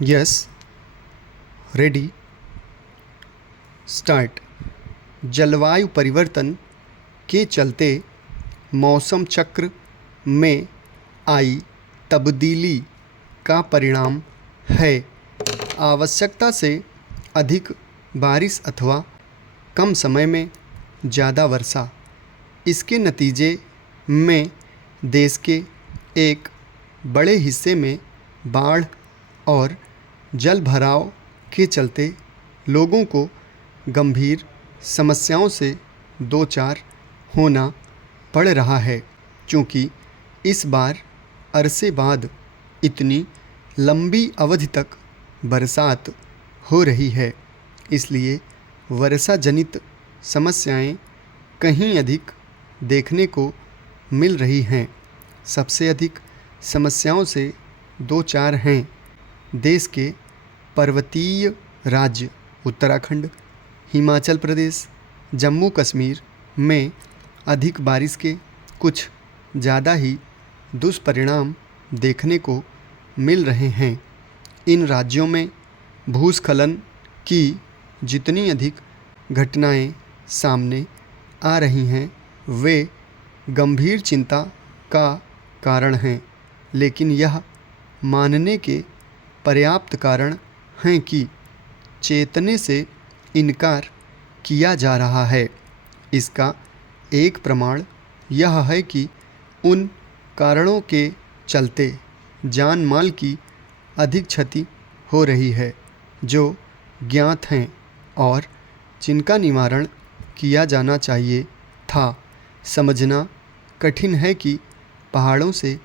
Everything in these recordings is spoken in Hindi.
Yes, ready, start. जलवायु परिवर्तन के चलते मौसम चक्र में आई तब्दीली का परिणाम है आवश्यकता से अधिक बारिश अथवा कम समय में ज़्यादा वर्षा। इसके नतीजे में देश के एक बड़े हिस्से में बाढ़ और जल भराव के चलते लोगों को गंभीर समस्याओं से दो चार होना पड़ रहा है। क्योंकि इस बार अरसे बाद इतनी लंबी अवधि तक बरसात हो रही है, इसलिए वर्षा जनित समस्याएं कहीं अधिक देखने को मिल रही हैं। सबसे अधिक समस्याओं से दो चार हैं देश के पर्वतीय राज्य उत्तराखंड, हिमाचल प्रदेश, जम्मू कश्मीर में अधिक बारिश के कुछ ज़्यादा ही दुष्परिणाम देखने को मिल रहे हैं। इन राज्यों में भूस्खलन की जितनी अधिक घटनाएं सामने आ रही हैं वे गंभीर चिंता का कारण हैं, लेकिन यह मानने के पर्याप्त कारण हैं कि चेतने से इनकार किया जा रहा है। इसका एक प्रमाण यह है कि उन कारणों के चलते जान माल की अधिक क्षति हो रही है जो ज्ञात हैं और जिनका निवारण किया जाना चाहिए था। समझना कठिन है कि पहाड़ों से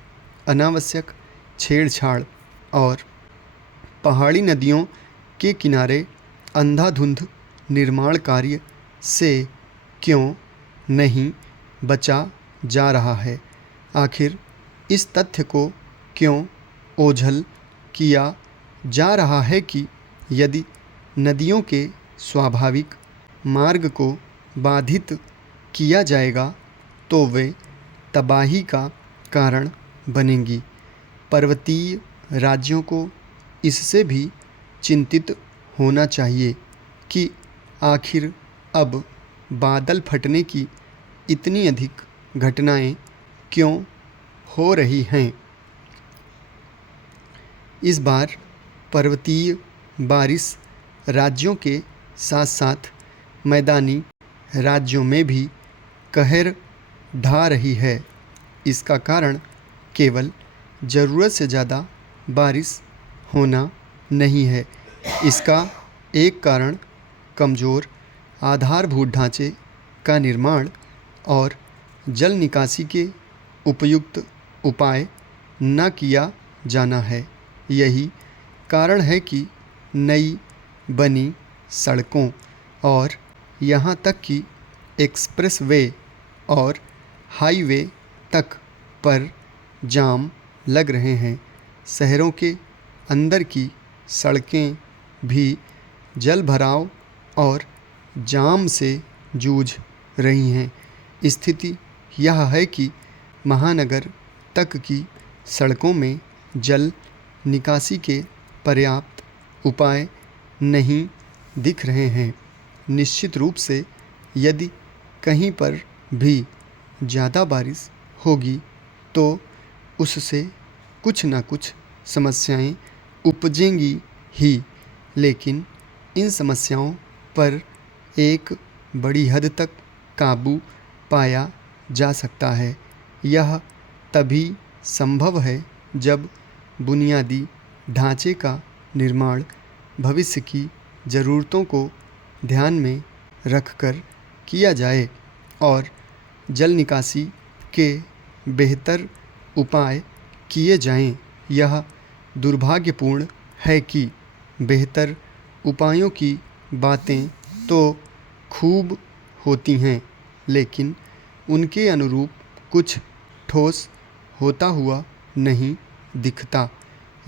अनावश्यक छेड़छाड़ और पहाड़ी नदियों के किनारे अंधाधुंध निर्माण कार्य से क्यों नहीं बचा जा रहा है। आखिर इस तथ्य को क्यों ओझल किया जा रहा है कि यदि नदियों के स्वाभाविक मार्ग को बाधित किया जाएगा तो वे तबाही का कारण बनेंगी। पर्वतीय राज्यों को इससे भी चिंतित होना चाहिए कि आखिर अब बादल फटने की इतनी अधिक घटनाएं क्यों हो रही हैं। इस बार पर्वतीय बारिश राज्यों के साथ साथ मैदानी राज्यों में भी कहर ढा रही है। इसका कारण केवल ज़रूरत से ज़्यादा बारिश होना नहीं है। इसका एक कारण कमज़ोर आधारभूत ढांचे का निर्माण और जल निकासी के उपयुक्त उपाय न किया जाना है। यही कारण है कि नई बनी सड़कों और यहाँ तक कि एक्सप्रेसवे और हाईवे तक पर जाम लग रहे हैं। शहरों के अंदर की सड़कें भी जल भराव और जाम से जूझ रही हैं। स्थिति यह है कि महानगर तक की सड़कों में जल निकासी के पर्याप्त उपाय नहीं दिख रहे हैं। निश्चित रूप से यदि कहीं पर भी ज़्यादा बारिश होगी तो उससे कुछ न कुछ समस्याएं उपजेंगी ही, लेकिन इन समस्याओं पर एक बड़ी हद तक काबू पाया जा सकता है। यह तभी संभव है जब बुनियादी ढांचे का निर्माण भविष्य की ज़रूरतों को ध्यान में रखकर किया जाए और जल निकासी के बेहतर उपाय किए जाएं। यह दुर्भाग्यपूर्ण है कि बेहतर उपायों की बातें तो खूब होती हैं, लेकिन उनके अनुरूप कुछ ठोस होता हुआ नहीं दिखता।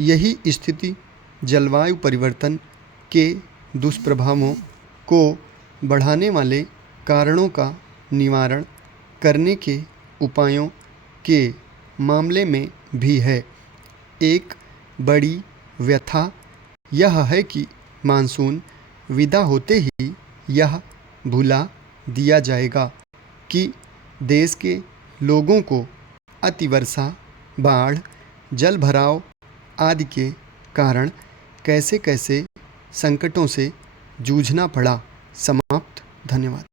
यही स्थिति जलवायु परिवर्तन के दुष्प्रभावों को बढ़ाने वाले कारणों का निवारण करने के उपायों के मामले में भी है। एक बड़ी व्यथा यह है कि मानसून विदा होते ही यह भुला दिया जाएगा कि देश के लोगों को अतिवर्षा, बाढ़, जल भराव आदि के कारण कैसे कैसे संकटों से जूझना पड़ा। समाप्त। धन्यवाद।